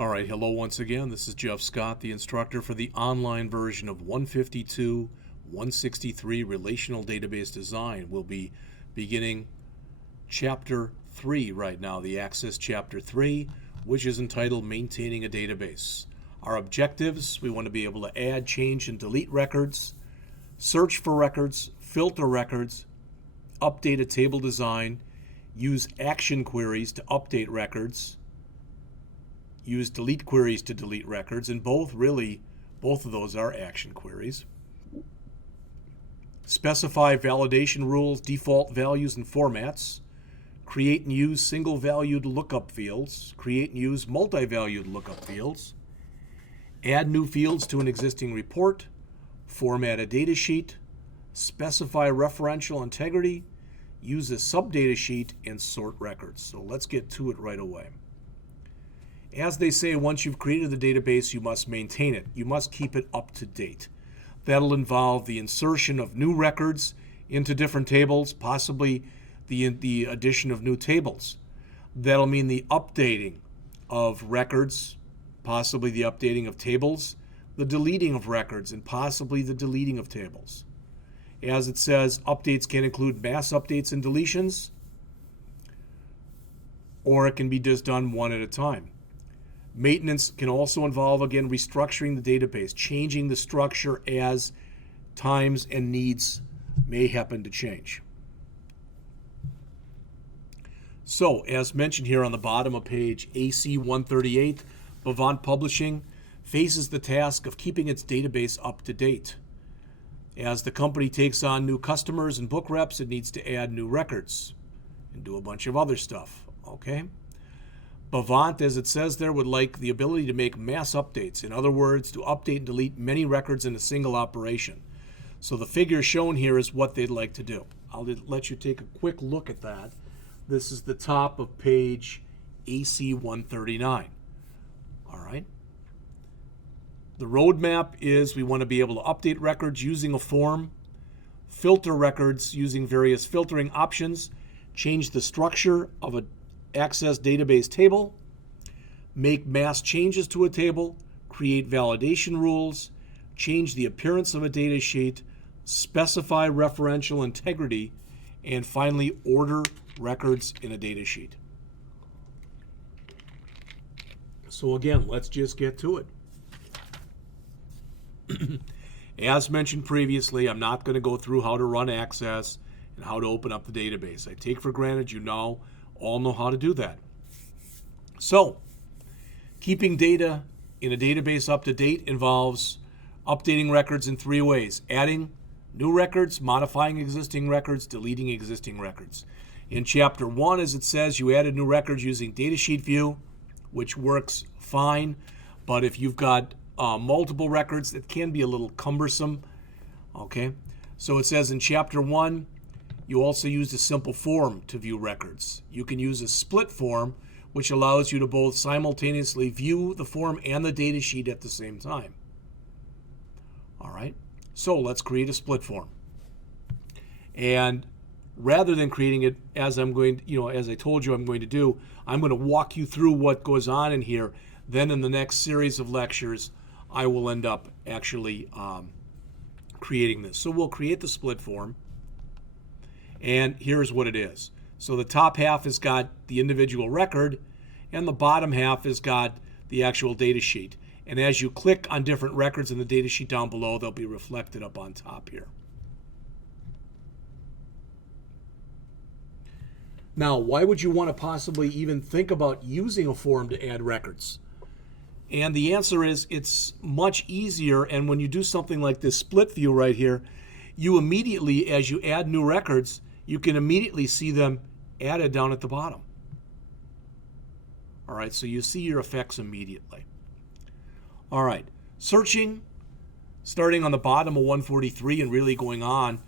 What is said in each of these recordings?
All right, hello once again. This is Jeff Scott, the instructor for the online version of 152, 163 Relational Database Design. We'll be beginning Chapter 3 right now, the Access Chapter 3, which is entitled Maintaining a Database. Our objectives: we want to be able to add, change, and delete records, search for records, filter records, update a table design, use action queries to update records, use delete queries to delete records, and both of those are action queries. Specify validation rules, default values, and formats. Create and use single-valued lookup fields. Create and use multi-valued lookup fields. Add new fields to an existing report. Format a data sheet. Specify referential integrity. Use a sub-data sheet, and sort records. So let's get to it right away. As they say, once you've created the database, you must maintain it. You must keep it up to date. That'll involve the insertion of new records into different tables, possibly the addition of new tables. That'll mean the updating of records, possibly the updating of tables, the deleting of records, and possibly the deleting of tables. As it says, updates can include mass updates and deletions, or it can be just done one at a time. Maintenance can also involve, again, restructuring the database, changing the structure as times and needs may happen to change. So, as mentioned here on the bottom of page AC 138, Bavant Publishing faces the task of keeping its database up to date. As the company takes on new customers and book reps, it needs to add new records and do a bunch of other stuff, okay? Bavant, as it says there, would like the ability to make mass updates. In other words, to update and delete many records in a single operation. So the figure shown here is what they'd like to do. I'll let you take a quick look at that. This is the top of page AC 139. All right. The roadmap is we want to be able to update records using a form, filter records using various filtering options, change the structure of an Access database table, make mass changes to a table, create validation rules, change the appearance of a data sheet, specify referential integrity, and finally order records in a data sheet. So again, let's just get to it. As mentioned previously, I'm not going to go through how to run Access and how to open up the database. I take for granted you all know how to do that. So, keeping data in a database up to date involves updating records in three ways: adding new records, modifying existing records, deleting existing records. In Chapter 1, as it says, you added new records using Datasheet View, which works fine, but if you've got multiple records, it can be a little cumbersome. Okay, so it says in Chapter 1, you also used a simple form to view records. You can use a split form, which allows you to both simultaneously view the form and the data sheet at the same time. All right, so let's create a split form. And rather than creating it as I told you I'm going to do, I'm going to walk you through what goes on in here. Then in the next series of lectures, I will end up actually creating this. So we'll create the split form. And here's what it is. So the top half has got the individual record, and the bottom half has got the actual data sheet. And as you click on different records in the data sheet down below, they'll be reflected up on top here. Now, why would you want to possibly even think about using a form to add records? And the answer is it's much easier, and when you do something like this split view right here, you immediately, as you add new records, you can immediately see them added down at the bottom. All right, so you see your effects immediately. All right, searching, starting on the bottom of 143 and really going on,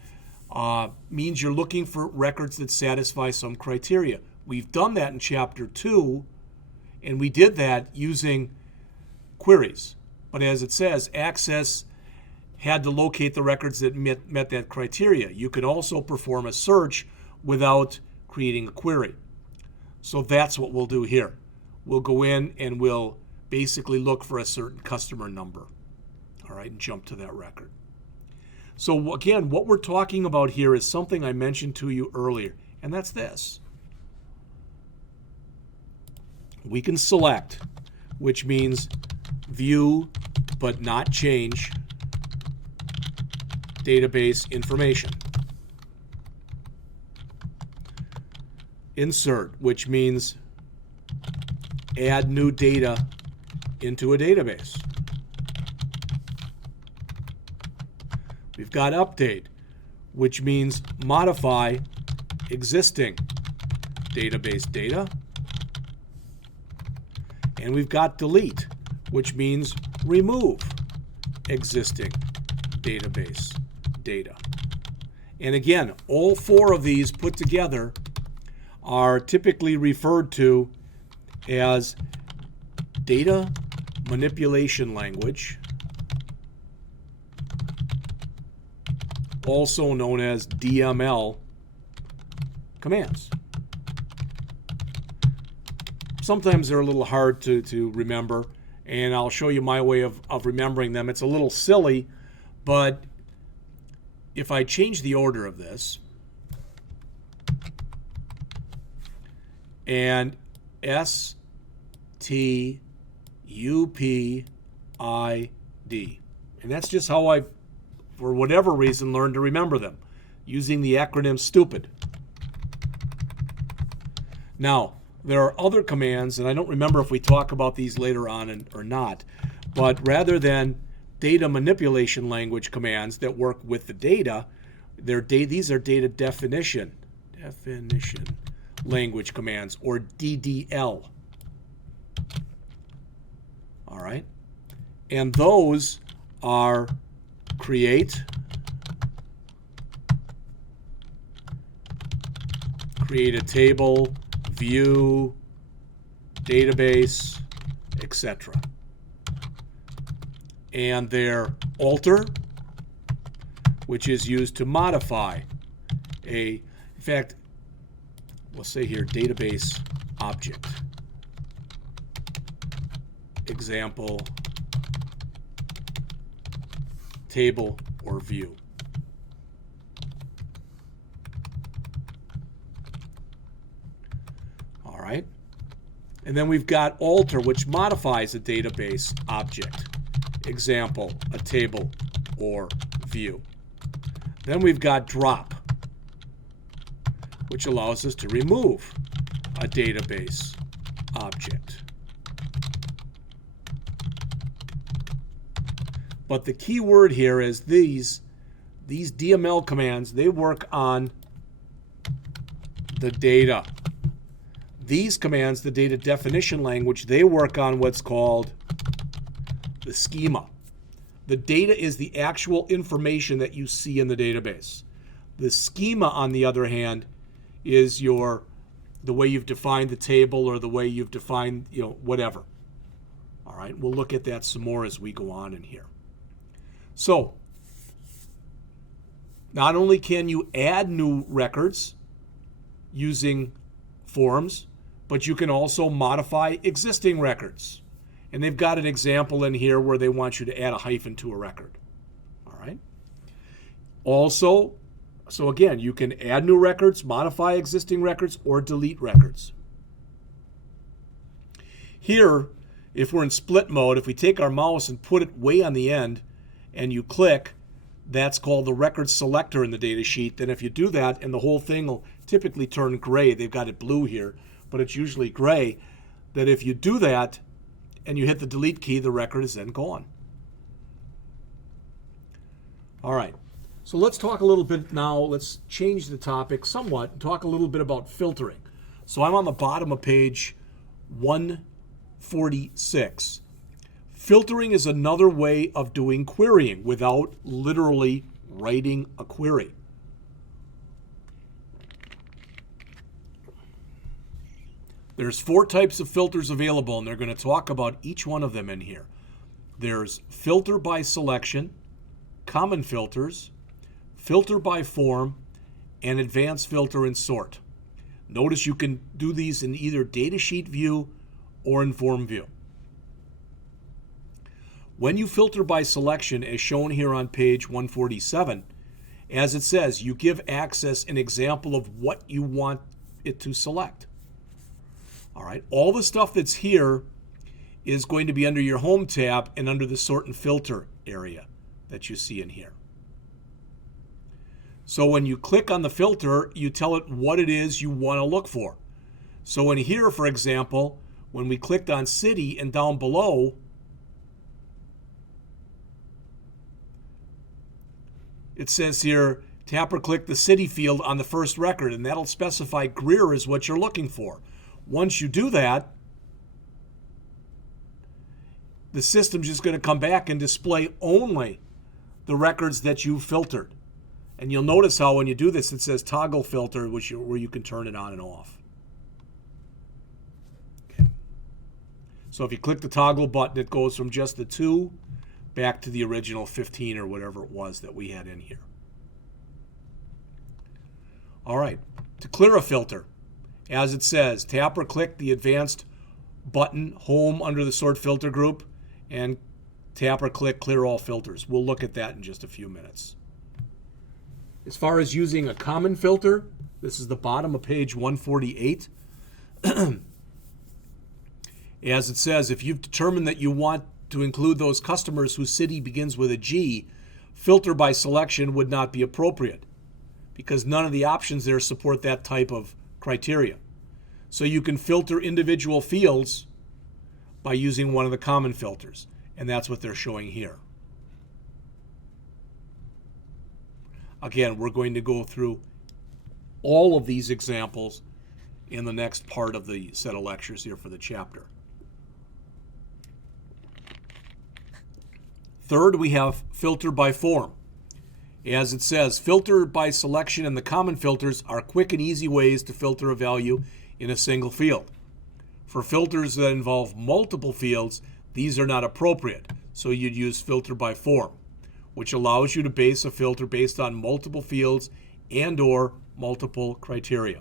means you're looking for records that satisfy some criteria. We've done that in Chapter 2, and we did that using queries. But as it says, Access had to locate the records that met that criteria. You could also perform a search without creating a query. So that's what we'll do here. We'll go in and we'll basically look for a certain customer number, all right, and jump to that record. So again, what we're talking about here is something I mentioned to you earlier, and that's this. We can select, which means view but not change database information. Insert, which means add new data into a database. We've got update, which means modify existing database data. And we've got delete, which means remove existing database data. And again, all four of these put together are typically referred to as data manipulation language, also known as DML commands. Sometimes they're a little hard to remember, and I'll show you my way of remembering them. It's a little silly, but if I change the order of this, and STUPID, and that's just how I, for whatever reason, learned to remember them, using the acronym STUPID. Now, there are other commands, and I don't remember if we talk about these later on or not, but rather than data manipulation language commands that work with the data, these are data definition language commands, or DDL. All right? And those are create a table, view, database, etc. And they're alter, which is used to modify in fact, we'll say here database object. Example, table or view. All right. And then we've got alter, which modifies a database object. Example, a table or view. Then we've got drop, which allows us to remove a database object. But the key word here is these DML commands, they work on the data. These commands, the data definition language, they work on what's called the schema. The data is the actual information that you see in the database. The schema, on the other hand, is the way you've defined the table, or the way you've defined, whatever. All right, we'll look at that some more as we go on in here. So, not only can you add new records using forms, but you can also modify existing records. And they've got an example in here where they want you to add a hyphen to a record. All right. Also, so again, you can add new records, modify existing records, or delete records. Here, if we're in split mode, if we take our mouse and put it way on the end and you click, that's called the record selector in the data sheet. Then if you do that, and the whole thing will typically turn gray. They've got it blue here, but it's usually gray. That if you do that and you hit the delete key, the record is then gone. All right, so let's talk a little bit now. Let's change the topic somewhat and talk a little bit about filtering. So I'm on the bottom of page 146. Filtering is another way of doing querying without literally writing a query. There's 4 types of filters available, and they're going to talk about each one of them in here. There's filter by selection, common filters, filter by form, and advanced filter and sort. Notice you can do these in either datasheet view or in form view. When you filter by selection, as shown here on page 147, as it says, you give Access an example of what you want it to select. All right, all the stuff that's here is going to be under your Home tab and under the Sort and Filter area that you see in here. So when you click on the filter, you tell it what it is you want to look for. So in here, for example, when we clicked on City and down below, it says here, tap or click the City field on the first record, and that'll specify Greer is what you're looking for. Once you do that, the system's just going to come back and display only the records that you filtered. And you'll notice how when you do this, it says toggle filter, where you can turn it on and off. Okay. So if you click the toggle button, it goes from just the 2 back to the original 15 or whatever it was that we had in here. All right, to clear a filter, as it says, tap or click the advanced button, Home under the Sort Filter group, and tap or click Clear All Filters. We'll look at that in just a few minutes. As far as using a common filter, this is the bottom of page 148. As it says, if you've determined that you want to include those customers whose city begins with a G, filter by selection would not be appropriate because none of the options there support that type of criteria. So you can filter individual fields by using one of the common filters, and that's what they're showing here. Again, we're going to go through all of these examples in the next part of the set of lectures here for the chapter. Third, we have filter by form. As it says, filter by selection and the common filters are quick and easy ways to filter a value in a single field. For filters that involve multiple fields, these are not appropriate, so you'd use filter by form, which allows you to base a filter based on multiple fields and/or multiple criteria.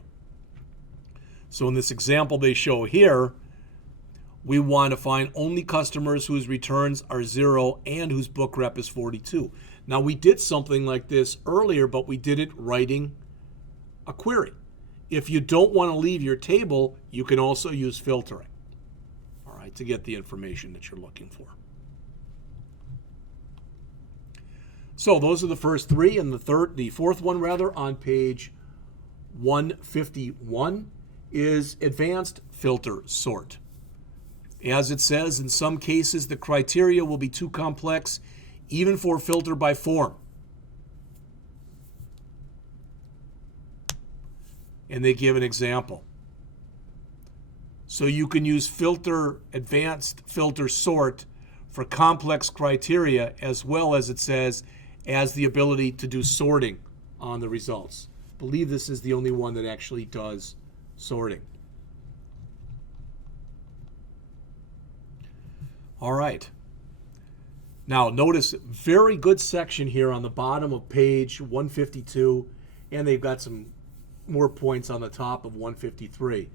So in this example they show here, we want to find only customers whose returns are 0 and whose book rep is 42. Now we did something like this earlier, but we did it writing a query. If you don't want to leave your table, you can also use filtering, all right, to get the information that you're looking for. So those are the first three, and the fourth one on page 151 is advanced filter sort. As it says, in some cases the criteria will be too complex even for filter by form. And they give an example. So you can use advanced filter sort for complex criteria, as well as, it says, as the ability to do sorting on the results. I believe this is the only one that actually does sorting. All right. Now notice, very good section here on the bottom of page 152, and they've got some more points on the top of 153.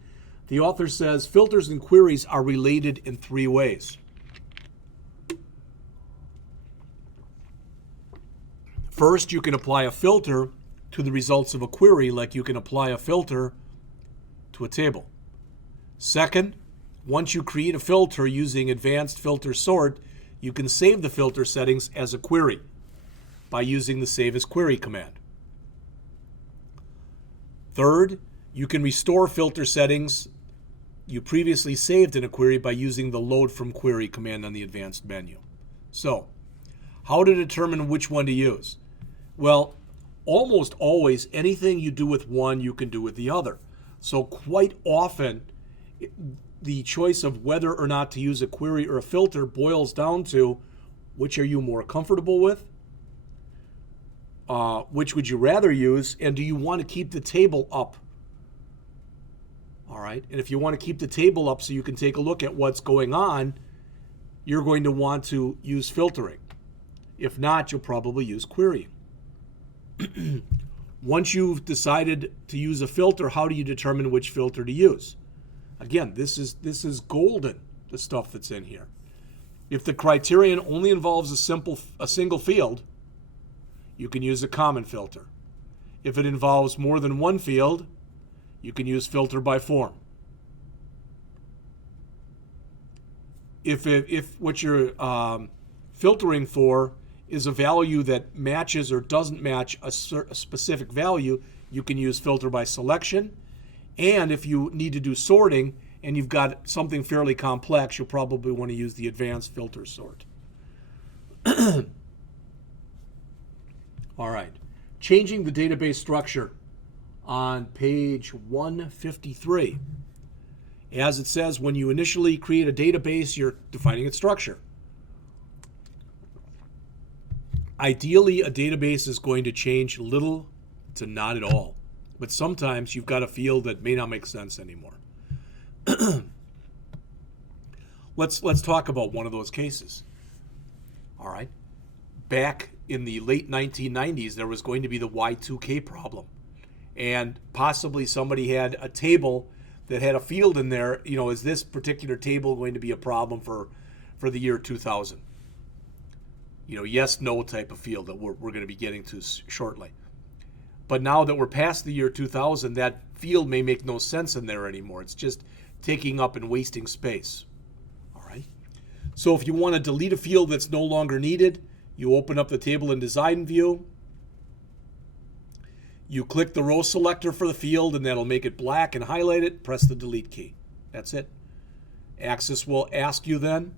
The author says filters and queries are related in 3 ways. First, you can apply a filter to the results of a query like you can apply a filter to a table. Second, once you create a filter using advanced filter sort, you can save the filter settings as a query by using the Save as Query command. Third, you can restore filter settings you previously saved in a query by using the Load from Query command on the advanced menu. So, how to determine which one to use? Well, almost always anything you do with one, you can do with the other. So quite often, the choice of whether or not to use a query or a filter boils down to which are you more comfortable with, which would you rather use, and do you want to keep the table up? All right, and if you want to keep the table up so you can take a look at what's going on, you're going to want to use filtering. If not, you'll probably use querying. Once you've decided to use a filter, how do you determine which filter to use? Again, this is golden, the stuff that's in here. If the criterion only involves a single field, you can use a common filter. If it involves more than one field, you can use filter by form. If what you're filtering for is a value that matches or doesn't match a specific value, you can use filter by selection. And if you need to do sorting and you've got something fairly complex, you'll probably want to use the advanced filter sort. All right. Changing the database structure on page 153. As it says, when you initially create a database, you're defining its structure. Ideally, a database is going to change little to not at all. But sometimes you've got a field that may not make sense anymore. Let's talk about one of those cases. All right. Back in the late 1990s, there was going to be the Y2k problem. And possibly somebody had a table that had a field in there. You know, is this particular table going to be a problem for the year 2000? You know, yes, no type of field that we're going to be getting to shortly. But now that we're past the year 2000, that field may make no sense in there anymore. It's just taking up and wasting space. All right. So if you want to delete a field that's no longer needed, you open up the table in design view. You click the row selector for the field, and that'll make it black and highlight it. Press the delete key. That's it. Access will ask you then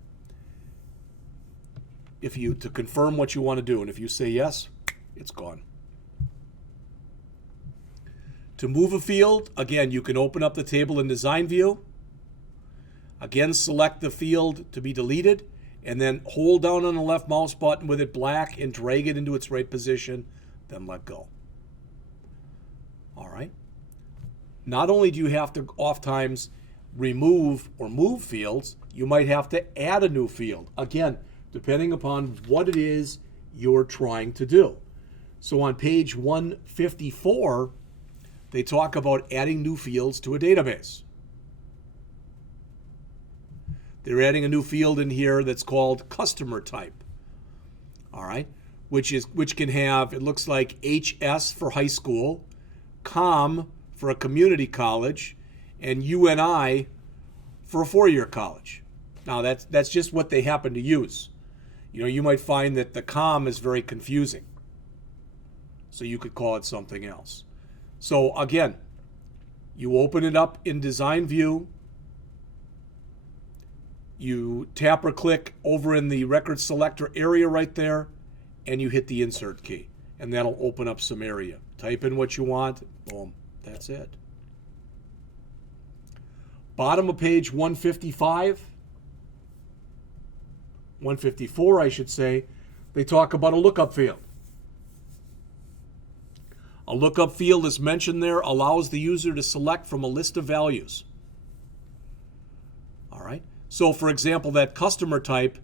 to confirm what you want to do. And if you say yes, it's gone. To move a field, again, you can open up the table in design view. Again, select the field to be deleted, and then hold down on the left mouse button with it black and drag it into its right position, then let go. All right. Not only do you have to oftentimes remove or move fields, you might have to add a new field. Again, depending upon what it is you're trying to do. So on page 154, they talk about adding new fields to a database. They're adding a new field in here that's called customer type. All right, which can have, it looks like HS for high school, COM for a community college, and UNI for a four-year college. Now that's just what they happen to use. You know, you might find that the COM is very confusing. So you could call it something else. So again, you open it up in design view. You tap or click over in the record selector area right there, and you hit the insert key, and that'll open up some area. Type in what you want, boom, that's it. Bottom of page 154, I should say, they talk about a lookup field. A lookup field, as mentioned there, allows the user to select from a list of values. All right. So, for example, that customer type,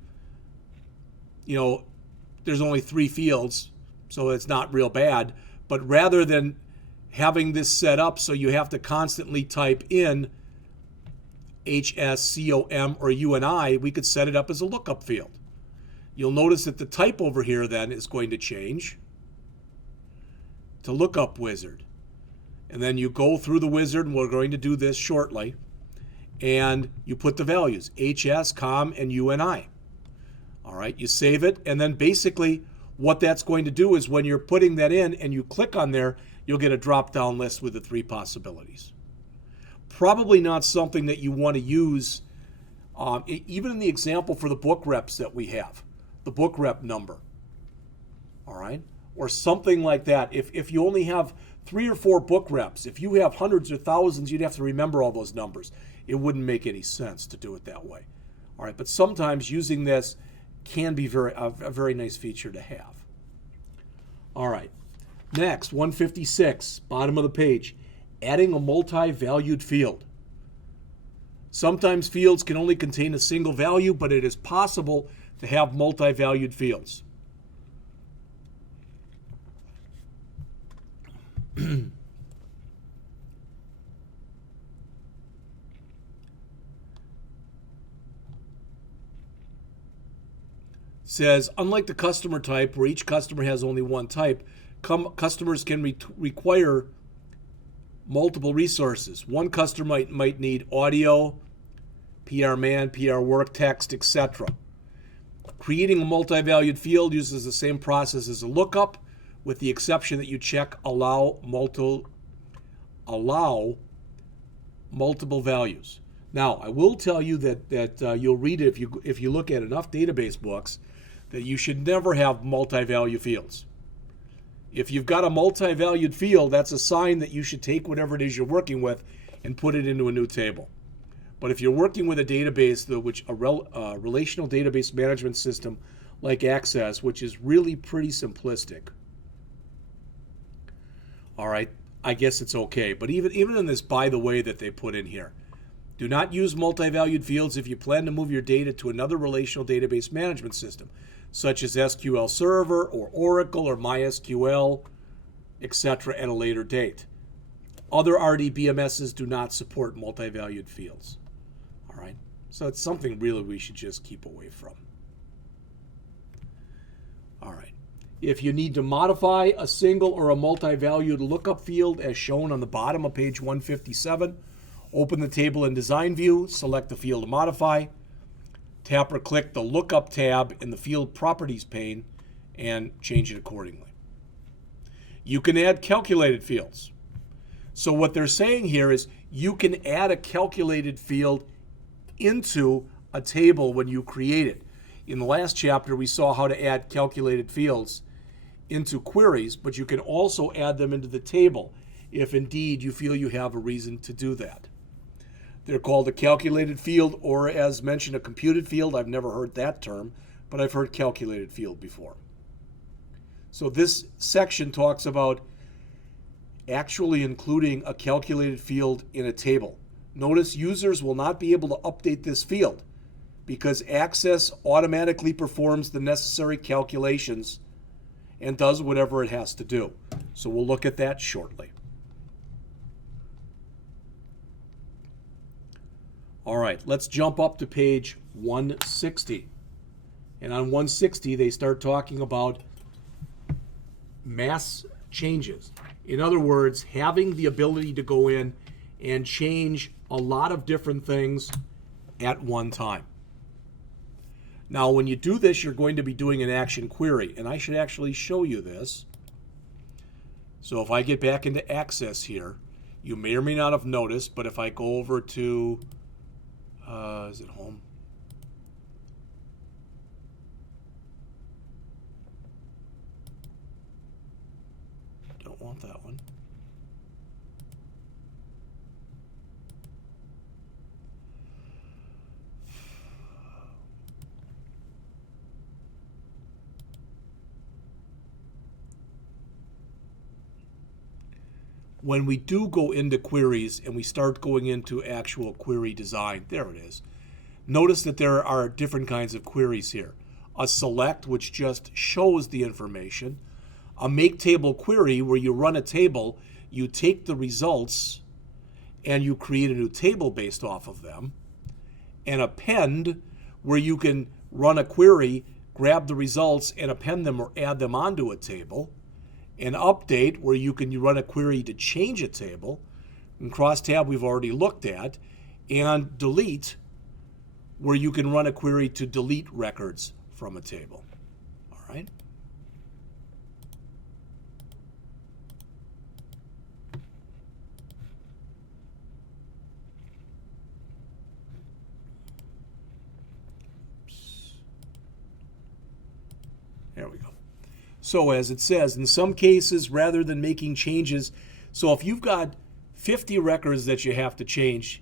you know, there's only 3 fields, so it's not real bad. But rather than having this set up so you have to constantly type in HS, COM, or UNI, we could set it up as a lookup field. You'll notice that the type over here then is going to change to Lookup Wizard. And then you go through the wizard, and we're going to do this shortly, and you put the values, HS, COM, and UNI. All right, you save it, and then basically what that's going to do is when you're putting that in and you click on there, you'll get a drop-down list with the 3 possibilities. Probably not something that you want to use, even in the example for the book reps that we have, the book rep number, all right? Or something like that. If you only have 3 or 4 book reps, if you have hundreds or thousands, you'd have to remember all those numbers. It wouldn't make any sense to do it that way. All right, but sometimes using this can be a very nice feature to have. All right, next, 156, bottom of the page, adding a multi-valued field. Sometimes fields can only contain a single value, but it is possible to have multi-valued fields. says, unlike the customer type, where each customer has only one type, customers can require multiple resources. One customer might need audio, PR man, PR work, text, etc. Creating a multi-valued field uses the same process as a lookup, with the exception that you check allow multiple values. Now, I will tell you that you'll read it if you look at enough database books that you should never have multi-value fields. If you've got a multi-valued field, that's a sign that you should take whatever it is you're working with and put it into a new table. But if you're working with a database, a relational database management system like Access, which is really pretty simplistic, all right, I guess it's okay. But even in this by the way that they put in here, do not use multi-valued fields if you plan to move your data to another relational database management system, such as SQL Server or Oracle or MySQL, etc. at a later date. Other RDBMSs do not support multi-valued fields. All right, so it's something really we should just keep away from. All right. If you need to modify a single or a multi-valued lookup field as shown on the bottom of page 157, open the table in Design View, select the field to modify, tap or click the Lookup tab in the Field Properties pane, and change it accordingly. You can add calculated fields. So what they're saying here is you can add a calculated field into a table when you create it. In the last chapter, we saw how to add calculated fields into queries, but you can also add them into the table if indeed you feel you have a reason to do that. They're called a calculated field, or as mentioned, a computed field. I've never heard that term, but I've heard calculated field before. So this section talks about actually including a calculated field in a table. Notice users will not be able to update this field because Access automatically performs the necessary calculations and does whatever it has to do. So we'll look at that shortly. All right, let's jump up to page 160. And on 160, they start talking about mass changes. In other words, having the ability to go in and change a lot of different things at one time. Now, when you do this, you're going to be doing an action query, and I should actually show you this. So if I get back into Access here, you may or may not have noticed, but if I go over to, is it home? Don't want that one. When we do go into queries and we start going into actual query design, there it is. Notice that there are different kinds of queries here. A select, which just shows the information. A make table query, where you run a table, you take the results and you create a new table based off of them. An append, where you can run a query, grab the results and append them or add them onto a table. An update, where you can run a query to change a table. And crosstab we've already looked at. And delete, where you can run a query to delete records from a table. All right. There we go. So as it says, in some cases, rather than making changes, so if you've got 50 records that you have to change,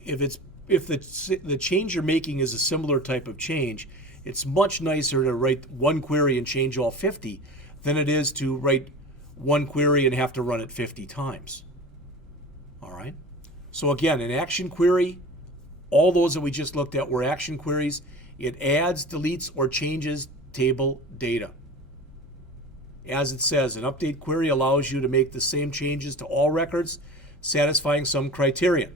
if the change you're making is a similar type of change, it's much nicer to write one query and change all 50 than it is to write one query and have to run it 50 times. All right. So again, an action query, all those that we just looked at were action queries. It adds, deletes, or changes table data. As it says, an update query allows you to make the same changes to all records, satisfying some criterion.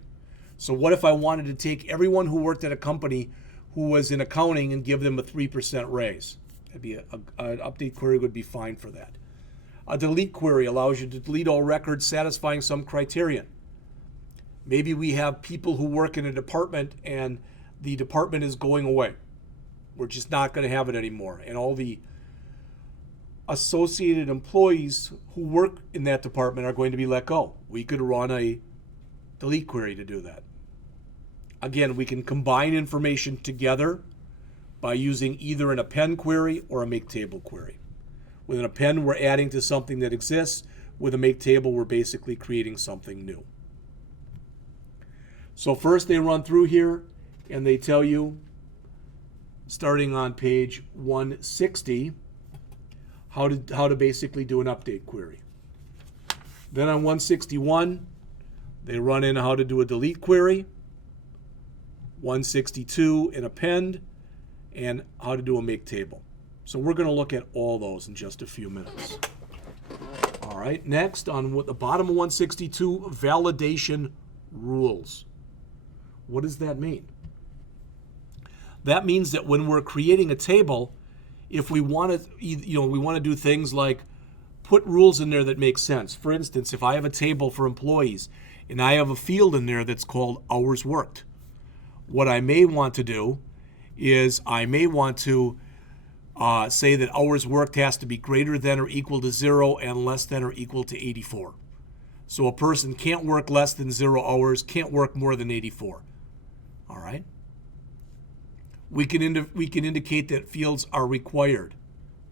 So what if I wanted to take everyone who worked at a company who was in accounting and give them a 3% raise. That'd be an update query would be fine for that. A delete query allows you to delete all records satisfying some criterion. Maybe we have people who work in a department and the department is going away. We're just not going to have it anymore. And all the associated employees who work in that department are going to be let go. We could run a delete query to do that. Again, we can combine information together by using either an append query or a make table query. With an append, we're adding to something that exists. With a make table, we're basically creating something new. So first they run through here and they tell you, starting on page 160, how to basically do an update query. Then on 161, they run in how to do a delete query. 162, an append, and how to do a make table. So we're going to look at all those in just a few minutes. All right, next on the bottom of 162, validation rules. What does that mean? That means that when we're creating a table, if we want to, we want to do things like put rules in there that make sense. For instance, if I have a table for employees and I have a field in there that's called hours worked, what I may want to do is I may want to say that hours worked has to be greater than or equal to 0 and less than or equal to 84. So a person can't work less than 0 hours, can't work more than 84. All right? We can indicate that fields are required.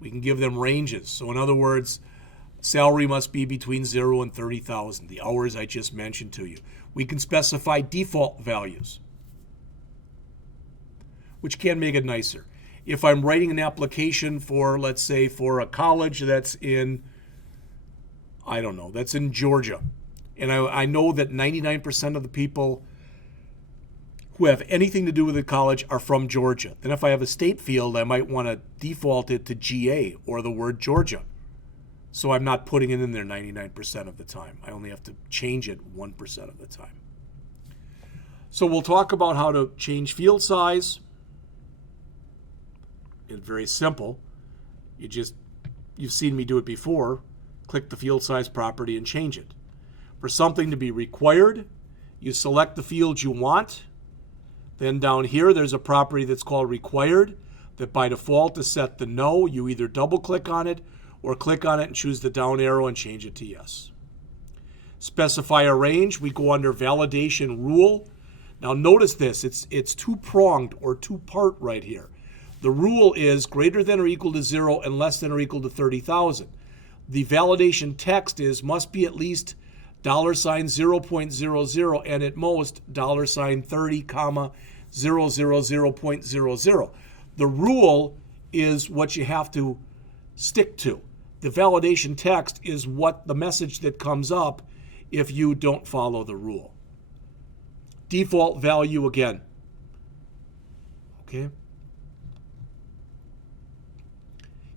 We can give them ranges. So in other words, salary must be between 0 and 30,000, the hours I just mentioned to you. We can specify default values, which can make it nicer. If I'm writing an application for, let's say, for a college that's in, I don't know, that's in Georgia, and I know that 99% of the people who have anything to do with the college are from Georgia, then if I have a state field, I might want to default it to GA or the word Georgia. So I'm not putting it in there 99% of the time. I only have to change it 1% of the time. So we'll talk about how to change field size. It's very simple. You've seen me do it before. Click the field size property and change it. For something to be required, you select the field you want. Then down here, there's a property that's called required that by default is set to no. You either double click on it or click on it and choose the down arrow and change it to yes. Specify a range. We go under validation rule. Now notice this, it's two-pronged or two-part right here. The rule is greater than or equal to 0 and less than or equal to 30,000. The validation text is must be at least $0.00 and at most $30,000.00. The rule is what you have to stick to. The validation text is what the message that comes up if you don't follow the rule. Default value again. Okay.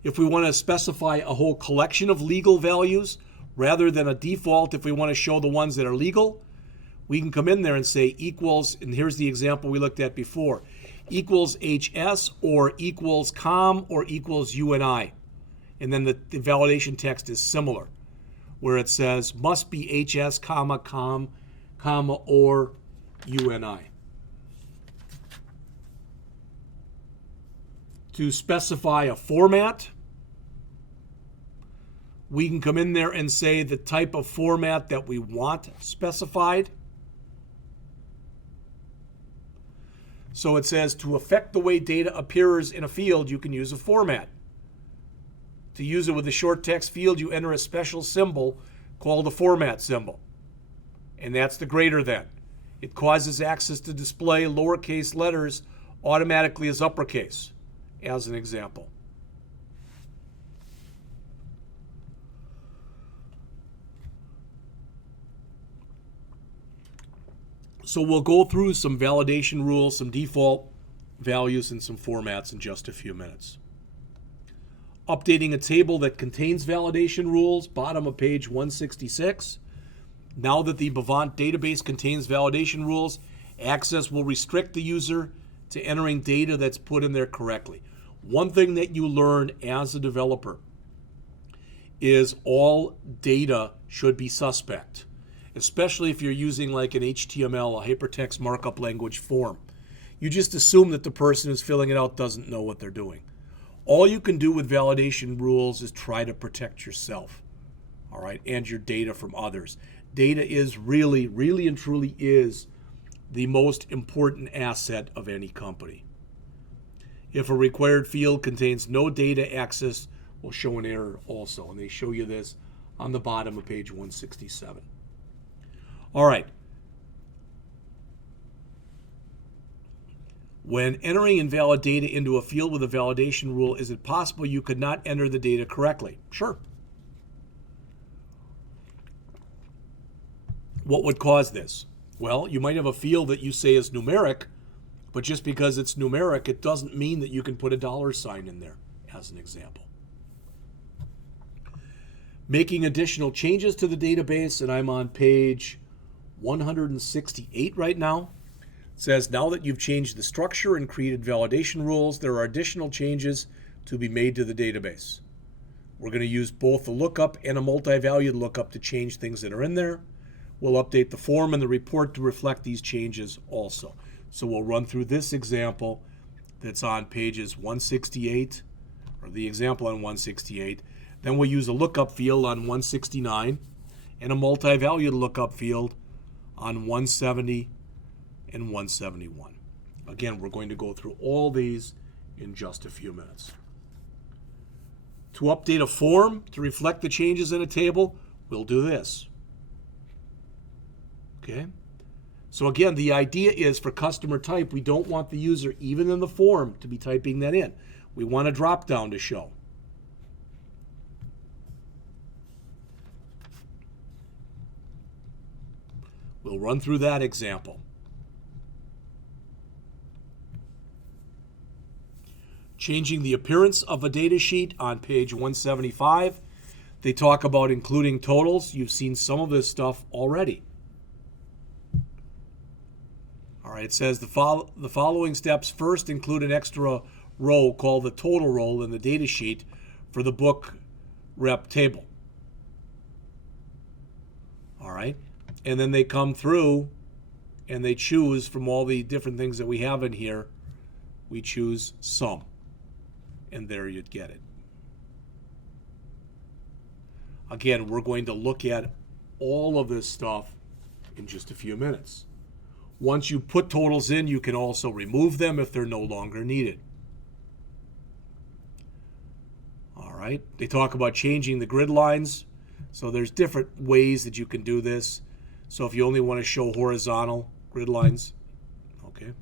If we want to specify a whole collection of legal values rather than a default, if we want to show the ones that are legal, we can come in there and say equals, and here's the example we looked at before, equals HS or equals COM or equals UNI. And then the validation text is similar, where it says must be HS, comma, COM, comma, or UNI. To specify a format, we can come in there and say the type of format that we want specified. So it says to affect the way data appears in a field, you can use a format. To use it with a short text field, you enter a special symbol called a format symbol. And that's the greater than. It causes access to display lowercase letters automatically as uppercase, as an example. So we'll go through some validation rules, some default values, and some formats in just a few minutes. Updating a table that contains validation rules, bottom of page 166. Now that the Bavant database contains validation rules, access will restrict the user to entering data that's put in there correctly. One thing that you learn as a developer is all data should be suspect, especially if you're using like an HTML, a hypertext markup language form. You just assume that the person who's filling it out doesn't know what they're doing. All you can do with validation rules is try to protect yourself, all right, and your data from others. Data is really, really and truly is the most important asset of any company. If a required field contains no data, access will show an error also, and they show you this on the bottom of page 167. All right. When entering invalid data into a field with a validation rule, is it possible you could not enter the data correctly? Sure. What would cause this? Well, you might have a field that you say is numeric, but just because it's numeric, it doesn't mean that you can put a $ in there, as an example. Making additional changes to the database, and I'm on page 168 right now. It says, now that you've changed the structure and created validation rules, there are additional changes to be made to the database. We're going to use both the lookup and a multivalued lookup to change things that are in there. We'll update the form and the report to reflect these changes also. So we'll run through this example that's on pages 168, or the example on 168. Then we'll use a lookup field on 169 and a multivalued lookup field on 170 and 171. Again, we're going to go through all these in just a few minutes. To update a form to reflect the changes in a table, we'll do this. Okay? So again, the idea is for customer type, we don't want the user, even in the form, to be typing that in. We want a drop down to show. We'll run through that example. Changing the appearance of a data sheet on page 175. They talk about including totals. You've seen some of this stuff already. All right, it says the following steps. First, include an extra row called the total row in the data sheet for the book rep table. All right, and then they come through and they choose from all the different things that we have in here, we choose sum, and there you'd get it. Again, we're going to look at all of this stuff in just a few minutes. Once you put totals in, you can also remove them if they're no longer needed. All right, they talk about changing the grid lines. So there's different ways that you can do this. So if you only want to show horizontal grid lines, okay.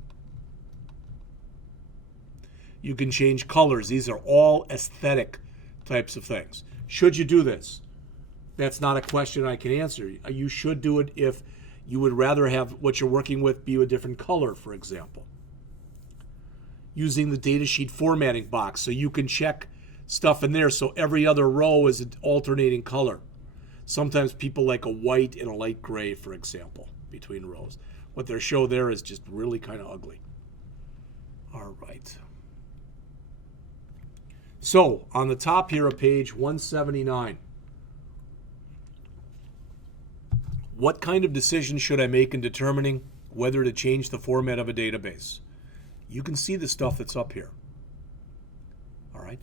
You can change colors. These are all aesthetic types of things. Should you do this? That's not a question I can answer. You should do it if you would rather have what you're working with be a different color, for example. Using the datasheet formatting box so you can check stuff in there so every other row is an alternating color. Sometimes people like a white and a light gray, for example, between rows. What they show there is just really kind of ugly. All right. So on the top here of page 179, what kind of decision should I make in determining whether to change the format of a database? You can see the stuff that's up here. All right.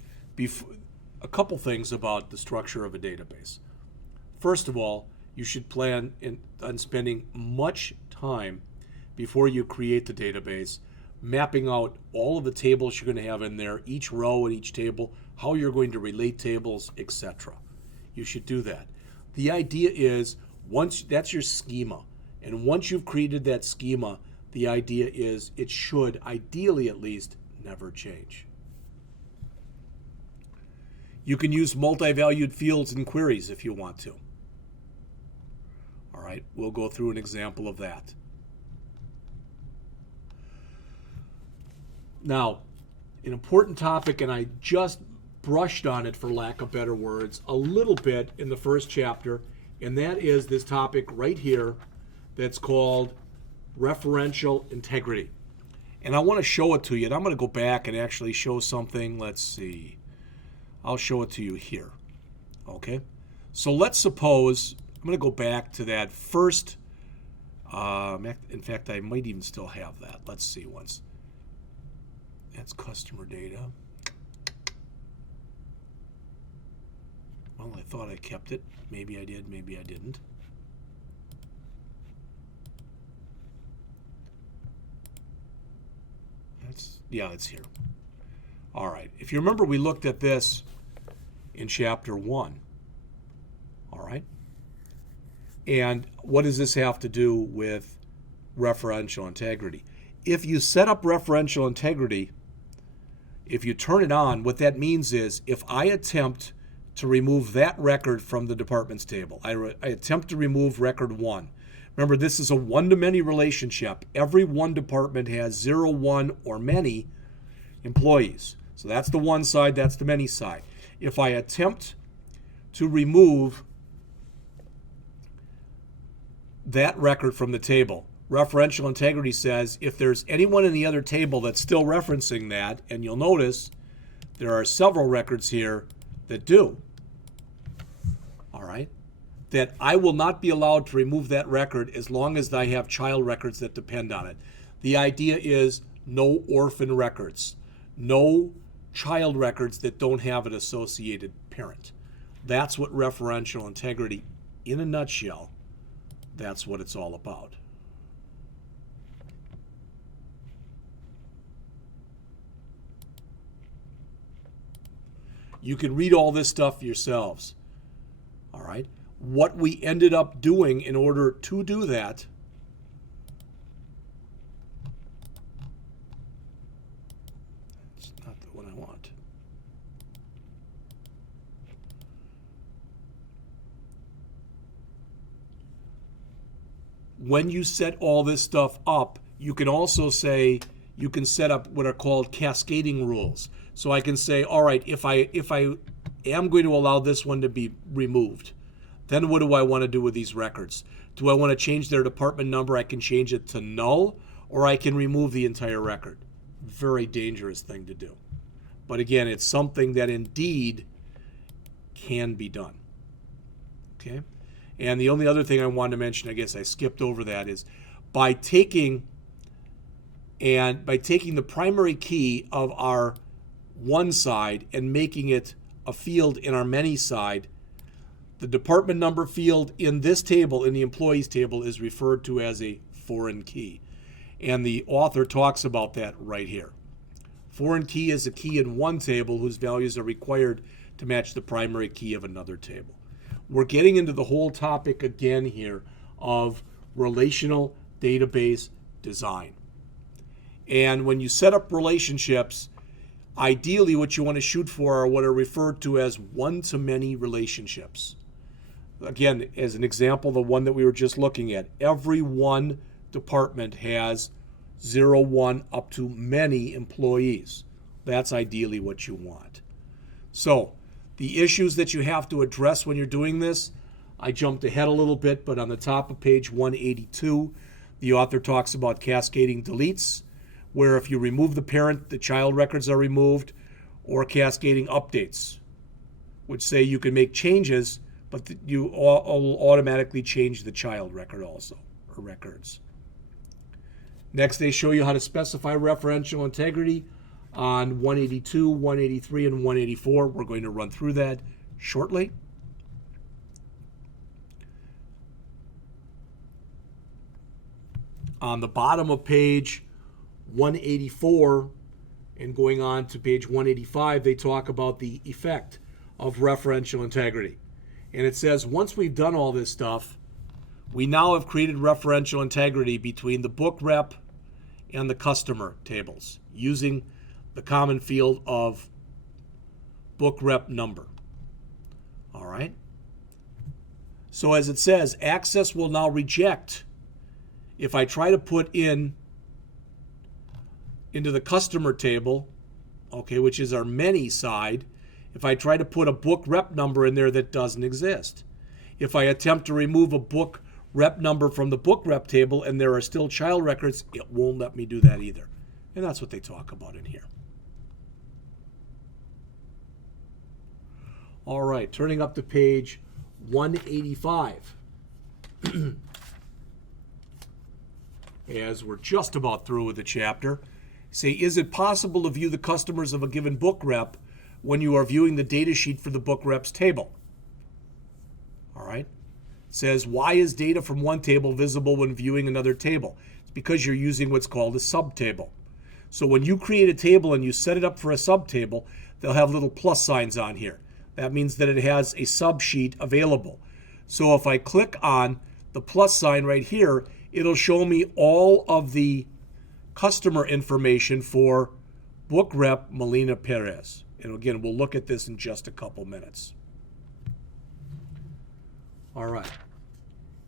A couple things about the structure of a database. First of all, you should plan on spending much time before you create the database, mapping out all of the tables you're going to have in there, each row and each table, how you're going to relate tables, etc. You should do that. The idea is, that's your schema. And once you've created that schema, the idea is it should, ideally at least, never change. You can use multi-valued fields and queries if you want to. All right, we'll go through an example of that. Now, an important topic, and I just brushed on it, for lack of better words, a little bit in the first chapter, and that is this topic right here that's called referential integrity. And I want to show it to you. And I'm going to go back and actually show something. Let's see. I'll show it to you here. Okay. So let's suppose, I'm going to go back to that first. In fact, I might even still have that. Let's see once. That's customer data. Well, I thought I kept it. Maybe I did, maybe I didn't. Yeah, it's here. All right. If you remember, we looked at this in Chapter 1. All right. And what does this have to do with referential integrity? If you set up referential integrity, if you turn it on, what that means is if I attempt to remove that record from the departments table, I attempt to remove record 1. Remember, this is a one-to-many relationship. Every one department has 0, 1, or many employees. So that's the one side, that's the many side. If I attempt to remove that record from the table, referential integrity says if there's anyone in the other table that's still referencing that, and you'll notice there are several records here that do, all right, that I will not be allowed to remove that record as long as I have child records that depend on it. The idea is no orphan records, no child records that don't have an associated parent. That's what referential integrity, in a nutshell, that's what it's all about. You can read all this stuff yourselves. All right. What we ended up doing in order to do that it's not the one I want. When you set all this stuff up, you can also say, you can set up what are called cascading rules. So I can say, all right, if I am going to allow this one to be removed, then what do I want to do with these records? Do I want to change their department number? I can change it to null, or I can remove the entire record. Very dangerous thing to do. But again, it's something that indeed can be done. Okay? And the only other thing I wanted to mention, I guess I skipped over that, is by taking the primary key of our one side and making it a field in our many side, the department number field in this table, in the employees table, is referred to as a foreign key. And the author talks about that right here. Foreign key is a key in one table whose values are required to match the primary key of another table. We're getting into the whole topic again here of relational database design. And when you set up relationships, ideally what you want to shoot for are what are referred to as one-to-many relationships. Again, as an example, the one that we were just looking at, every one department has 0, 1 up to many employees. That's ideally what you want. So the issues that you have to address when you're doing this, I jumped ahead a little bit, but on the top of page 182, the author talks about cascading deletes, where if you remove the parent, the child records are removed, or cascading updates, which say you can make changes, but you will automatically change the child record also, or records. Next, they show you how to specify referential integrity on 182, 183, and 184. We're going to run through that shortly. On the bottom of page 184 and going on to page 185, they talk about the effect of referential integrity. And it says, once we've done all this stuff, we now have created referential integrity between the book rep and the customer tables using the common field of book rep number. All right. So as it says, Access will now reject if I try to put into the customer table, okay, which is our many side, if I try to put a book rep number in there that doesn't exist. If I attempt to remove a book rep number from the book rep table and there are still child records, it won't let me do that either. And that's what they talk about in here. All right, turning up to page 185. As we're just about through with the chapter, say, is it possible to view the customers of a given book rep when you are viewing the data sheet for the book reps table? All right. It says, why is data from one table visible when viewing another table? It's because you're using what's called a subtable. So when you create a table and you set it up for a subtable, they'll have little plus signs on here. That means that it has a subsheet available. So if I click on the plus sign right here, it'll show me all of the customer information for book rep Melina Perez. And again, we'll look at this in just a couple minutes. All right.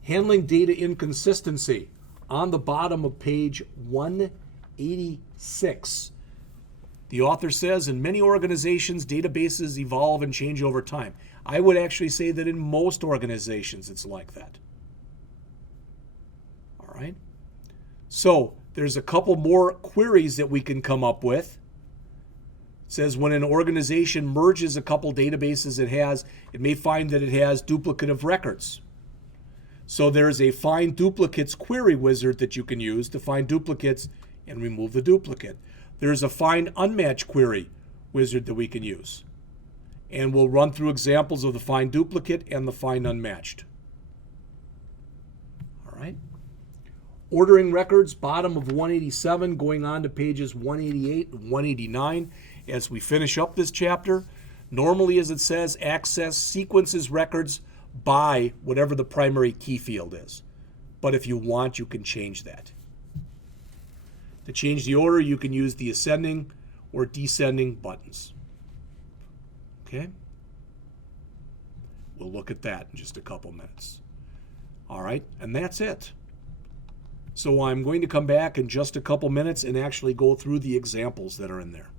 Handling data inconsistency on the bottom of page 186. The author says, in many organizations, databases evolve and change over time. I would actually say that in most organizations, it's like that. All right. So there's a couple more queries that we can come up with. It says when an organization merges a couple databases it may find that it has duplicative records. So there's a find duplicates query wizard that you can use to find duplicates and remove the duplicate. There's a find unmatched query wizard that we can use. And we'll run through examples of the find duplicate and the find unmatched. All right. Ordering records, bottom of 187, going on to pages 188 and 189 as we finish up this chapter. Normally, as it says, access sequences records by whatever the primary key field is. But if you want, you can change that. To change the order, you can use the ascending or descending buttons. Okay? We'll look at that in just a couple minutes. All right, and that's it. So I'm going to come back in just a couple minutes and actually go through the examples that are in there.